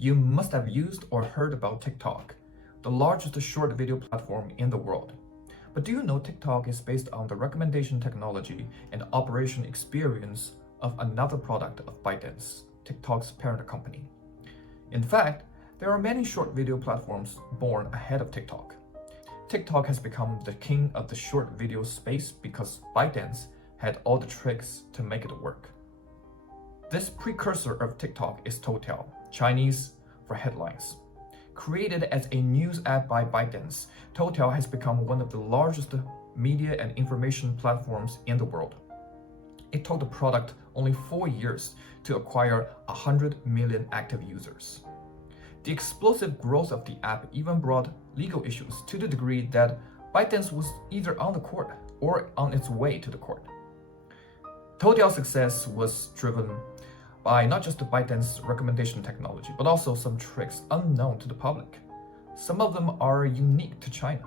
You must have used or heard about TikTok, the largest short video platform in the world. But do you know TikTok is based on the recommendation technology and operation experience of another product of ByteDance, TikTok's parent company? In fact, there are many short video platforms born ahead of TikTok. TikTok has become the king of the short video space because ByteDance had all the tricks to make it work. This precursor of TikTok is Toutiao, Chinese for headlines. Created as a news app by ByteDance, Toutiao has become one of the largest media and information platforms in the world. It took the product only 4 years to acquire 100 million active users. The explosive growth of the app even brought legal issues to the degree that ByteDance was either on the court or on its way to the court. Toutiao's success was driven by not just the ByteDance recommendation technology, but also some tricks unknown to the public. Some of them are unique to China.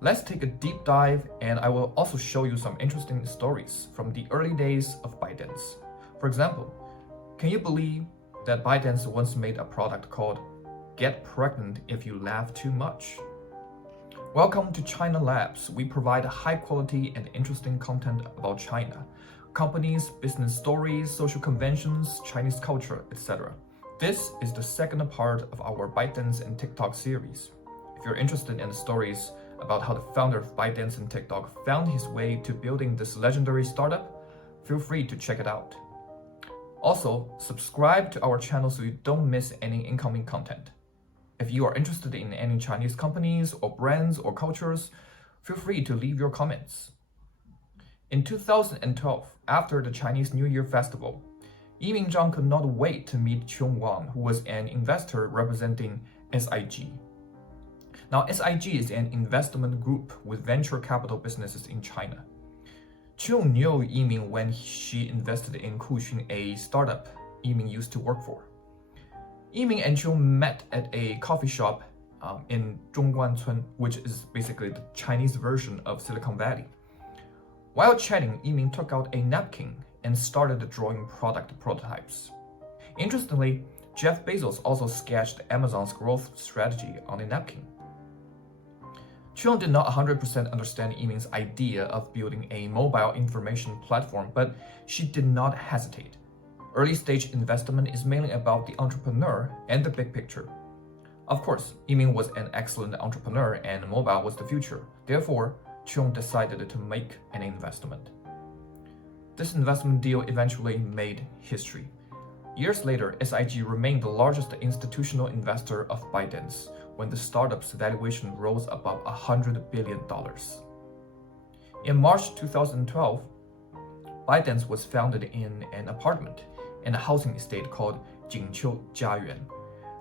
Let's take a deep dive, and I will also show you some interesting stories from the early days of ByteDance. For example, can you believe that ByteDance once made a product called Get Pregnant If You Laugh Too Much? Welcome to China Labs. We provide high quality and interesting content about China, companies, business stories, social conventions, Chinese culture, etc. This is the second part of our ByteDance and TikTok series. If you're interested in the stories about how the founder of ByteDance and TikTok found his way to building this legendary startup, feel free to check it out. Also, subscribe to our channel so you don't miss any incoming content. If you are interested in any Chinese companies or brands or cultures, feel free to leave your comments. In 2012, after the Chinese New Year festival, Yiming Zhang could not wait to meet Chung Wang, who was an investor representing SIG. Now, SIG is an investment group with venture capital businesses in China. Chung knew Yiming when she invested in Kuxun, a startup Yiming used to work for. Yiming and Chung met at a coffee shop in Zhongguancun, which is basically the Chinese version of Silicon Valley. While chatting, Yiming took out a napkin and started drawing product prototypes. Interestingly, Jeff Bezos also sketched Amazon's growth strategy on a napkin. Chung did not 100% understand Yiming's idea of building a mobile information platform, but she did not hesitate. Early-stage investment is mainly about the entrepreneur and the big picture. Of course, Yiming was an excellent entrepreneur and mobile was the future. Therefore, Chung decided to make an investment. This investment deal eventually made history. Years later, SIG remained the largest institutional investor of ByteDance when the startup's valuation rose above $100 billion. In March 2012, ByteDance was founded in an apartment in a housing estate called Jingqiu Jiayuan.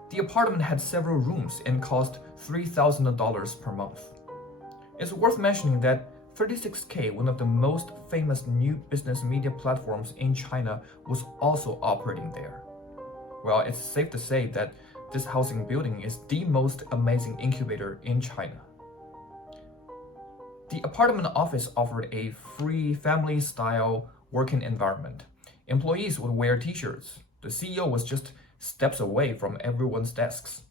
The apartment had several rooms and cost $3,000 per month. It's worth mentioning that 36K, one of the most famous new business media platforms in China, was also operating there. Well, it's safe to say that this housing building is the most amazing incubator in China. The apartment office offered a free family-style working environment. Employees would wear t-shirts. The CEO was just steps away from everyone's desks.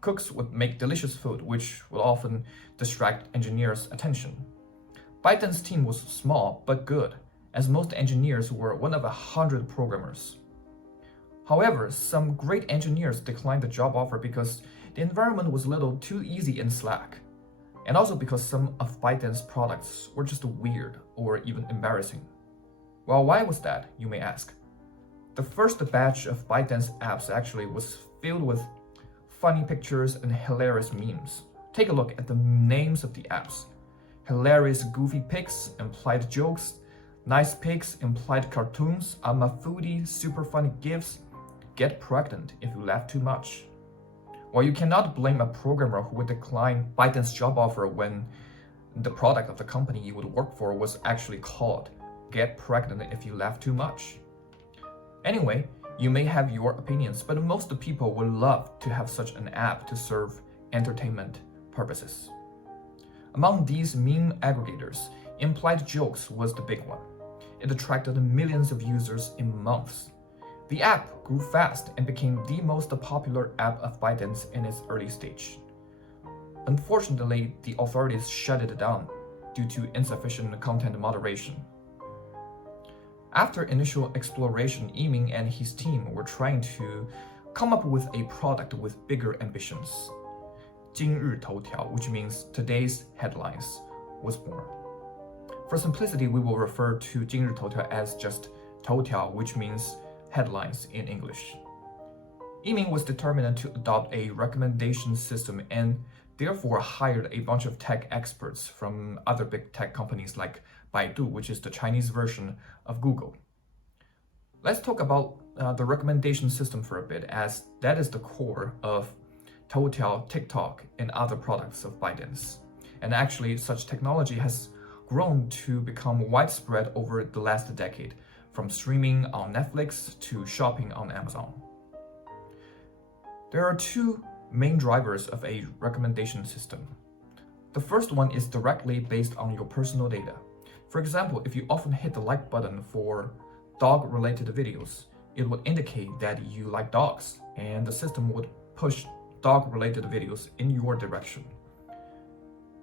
Cooks would make delicious food, which would often distract engineers' attention. ByteDance's team was small but good, as most engineers were one of 100 programmers. However, some great engineers declined the job offer because the environment was a little too easy and slack, and also because some of ByteDance's products were just weird or even embarrassing. Well, why was that, you may ask? The first batch of ByteDance apps actually was filled with funny pictures and hilarious memes. Take a look at the names of the apps. Hilarious goofy pics implied jokes, nice pics implied cartoons, I'm a foodie, super funny gifs, get pregnant if you laugh too much. Well, you cannot blame a programmer who would decline ByteDance's job offer when the product of the company you would work for was actually called Get Pregnant If You Laugh Too Much. Anyway, you may have your opinions, but most people would love to have such an app to serve entertainment purposes. Among these meme aggregators, implied jokes was the big one. It attracted millions of users in months. The app grew fast and became the most popular app of ByteDance in its early stage. Unfortunately, the authorities shut it down due to insufficient content moderation. After initial exploration, Yiming and his team were trying to come up with a product with bigger ambitions. 今日头条, which means today's headlines, was born. For simplicity, we will refer to 今日头条 as just Toutiao, which means headlines in English. Yiming was determined to adopt a recommendation system and therefore hired a bunch of tech experts from other big tech companies like Baidu, which is the Chinese version of Google. Let's talk about the recommendation system for a bit, as that is the core of Toutiao, TikTok, and other products of ByteDance. And actually, such technology has grown to become widespread over the last decade, from streaming on Netflix to shopping on Amazon. There are two main drivers of a recommendation system. The first one is directly based on your personal data. For example, if you often hit the like button for dog-related videos, it would indicate that you like dogs, and the system would push dog-related videos in your direction.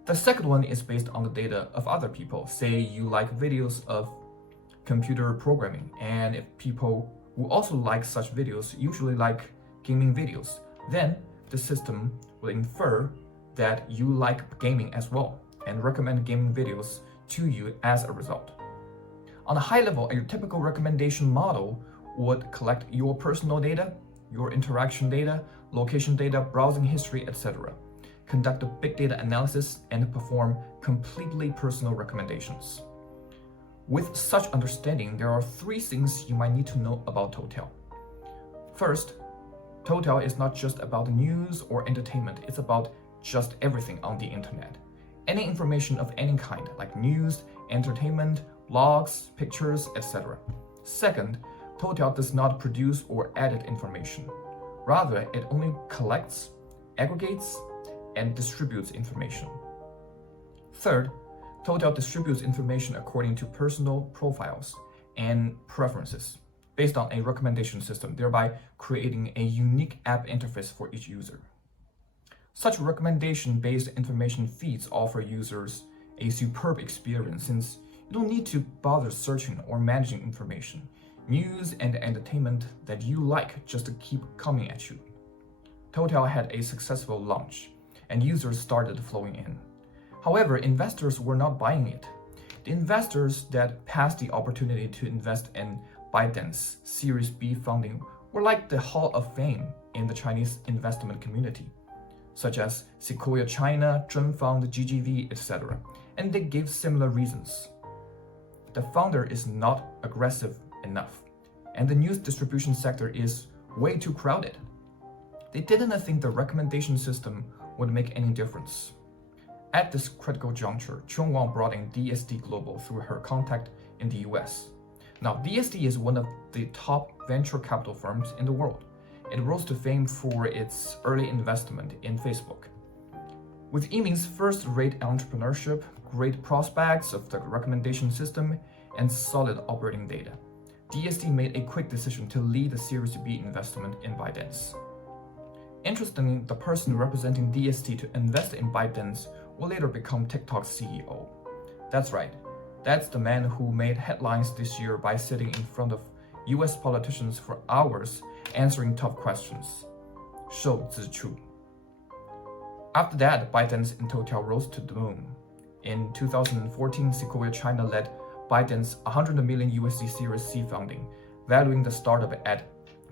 The second one is based on the data of other people. Say you like videos of computer programming, and if people who also like such videos usually like gaming videos, then the system will infer that you like gaming as well and recommend gaming videos to you as a result. On a high level, a typical recommendation model would collect your personal data, your interaction data, location data, browsing history, etc., conduct a big data analysis, and perform completely personal recommendations. With such understanding, there are three things you might need to know about Toutiao. First, Toutiao is not just about news or entertainment, it's about just everything on the internet. Any information of any kind, like news, entertainment, blogs, pictures, etc. Second, Toutiao does not produce or edit information. Rather, it only collects, aggregates, and distributes information. Third, Toutiao distributes information according to personal profiles and preferences based on a recommendation system, thereby creating a unique app interface for each user. Such recommendation-based information feeds offer users a superb experience since you don't need to bother searching or managing information. News and entertainment that you like just keep coming at you. Toutiao had a successful launch, and users started flowing in. However, investors were not buying it. The investors that passed the opportunity to invest in ByteDance Series B funding were like the Hall of Fame in the Chinese investment community, such as Sequoia China, Zhenfang, GGV, etc., and they gave similar reasons. The founder is not aggressive enough, and the news distribution sector is way too crowded. They didn't think the recommendation system would make any difference. At this critical juncture, Chung Wang brought in DSD Global through her contact in the US. Now, DSD is one of the top venture capital firms in the world. It rose to fame for its early investment in Facebook. With Yiming's first-rate entrepreneurship, great prospects of the recommendation system, and solid operating data, DSD made a quick decision to lead the Series B investment in ByteDance. Interestingly, the person representing DSD to invest in ByteDance will later become TikTok's CEO. That's right, that's the man who made headlines this year by sitting in front of US politicians for hours answering tough questions. Shou Zichu. After that, ByteDance and Toutiao rose to the moon. In 2014, Sequoia China led ByteDance $100 million USD Series C funding, valuing the startup at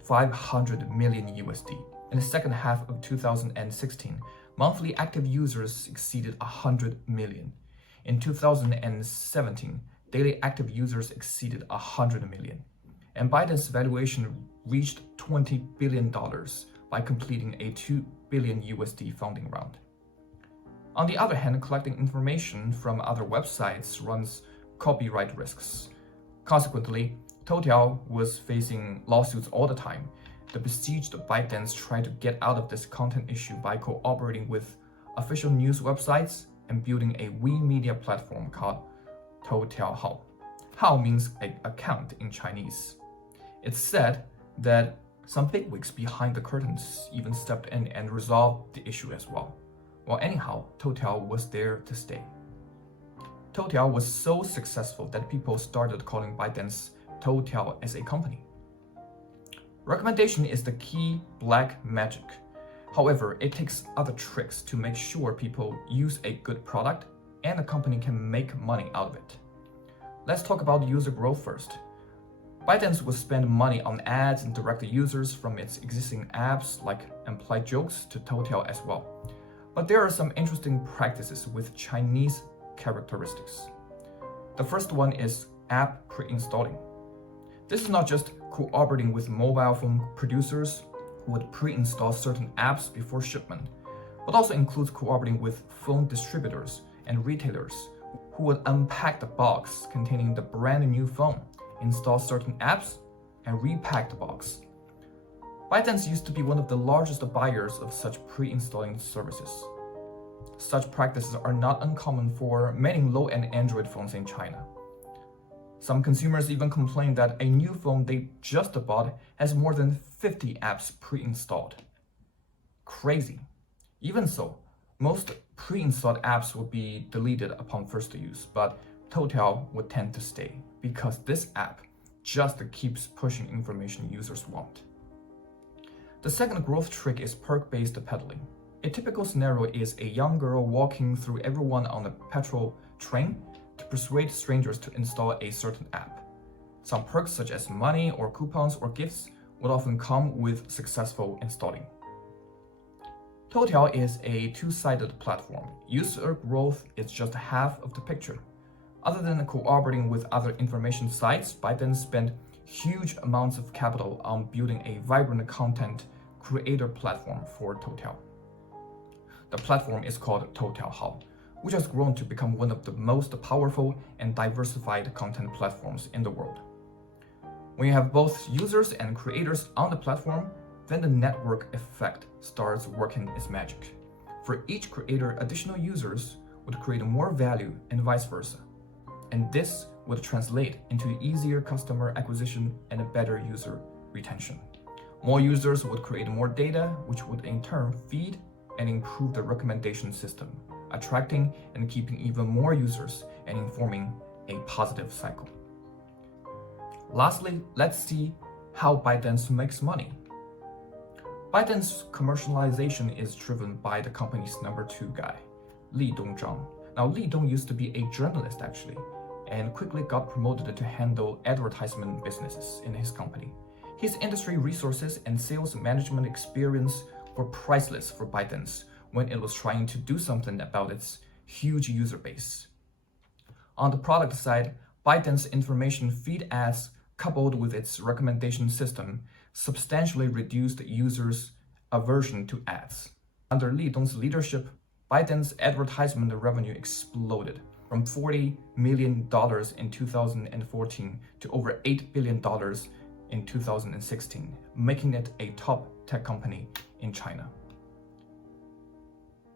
$500 million USD. In the second half of 2016, monthly active users exceeded 100 million. In 2017, daily active users exceeded 100 million. And ByteDance's valuation reached $20 billion by completing a $2 billion USD funding round. On the other hand, collecting information from other websites runs copyright risks. Consequently, Toutiao was facing lawsuits all the time. The besieged ByteDance tried to get out of this content issue by cooperating with official news websites and building a WeMedia platform called Toutiao Hao. Hao means account in Chinese. It's said that some bigwigs behind the curtains even stepped in and resolved the issue as well. Well, anyhow, Toutiao was there to stay. Toutiao was so successful that people started calling ByteDance Toutiao as a company. Recommendation is the key black magic. However, it takes other tricks to make sure people use a good product and the company can make money out of it. Let's talk about user growth first. ByteDance would spend money on ads and direct users from its existing apps like implied jokes to Toutiao as well. But there are some interesting practices with Chinese characteristics. The first one is app pre-installing. This is not just cooperating with mobile phone producers who would pre-install certain apps before shipment, but also includes cooperating with phone distributors and retailers who would unpack the box containing the brand new phone, install certain apps, and repack the box. ByteDance used to be one of the largest buyers of such pre-installing services. Such practices are not uncommon for many low-end Android phones in China. Some consumers even complain that a new phone they just bought has more than 50 apps pre-installed. Crazy. Even so, most pre-installed apps will be deleted upon first use, but Toutiao would tend to stay because this app just keeps pushing information users want. The second growth trick is perk-based peddling. A typical scenario is a young girl walking through everyone on the petrol train to persuade strangers to install a certain app. Some perks such as money or coupons or gifts would often come with successful installing. Toutiao is a two-sided platform. User growth is just half of the picture. Other than cooperating with other information sites, ByteDance spent huge amounts of capital on building a vibrant content creator platform for Toutiao. The platform is called Toutiao, which has grown to become one of the most powerful and diversified content platforms in the world. When you have both users and creators on the platform, then the network effect starts working its magic. For each creator, additional users would create more value and vice versa. And this would translate into easier customer acquisition and a better user retention. More users would create more data, which would in turn feed and improve the recommendation system, attracting and keeping even more users and informing a positive cycle. Lastly, let's see how ByteDance makes money. ByteDance commercialization is driven by the company's number 2 guy, Li Dongzhang. Now, Li Dong used to be a journalist actually, and quickly got promoted to handle advertisement businesses in his company. His industry resources and sales management experience were priceless for ByteDance when it was trying to do something about its huge user base. On the product side, ByteDance information feed ads coupled with its recommendation system substantially reduced users' aversion to ads. Under Li Dong's leadership, ByteDance advertisement revenue exploded from $40 million in 2014 to over $8 billion in 2016, making it a top tech company in China.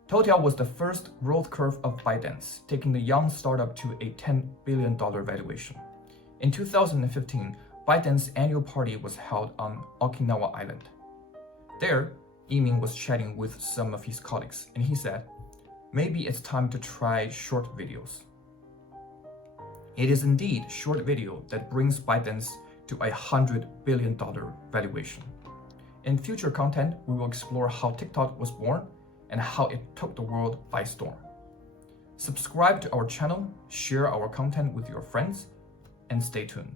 Toutiao was the first growth curve of ByteDance, taking the young startup to a $10 billion valuation. In 2015, ByteDance's annual party was held on Okinawa Island. There, Yiming was chatting with some of his colleagues, and he said, "Maybe it's time to try short videos." It is indeed short video that brings ByteDance to a $100 billion valuation. In future content, we will explore how TikTok was born and how it took the world by storm. Subscribe to our channel, share our content with your friends, and stay tuned.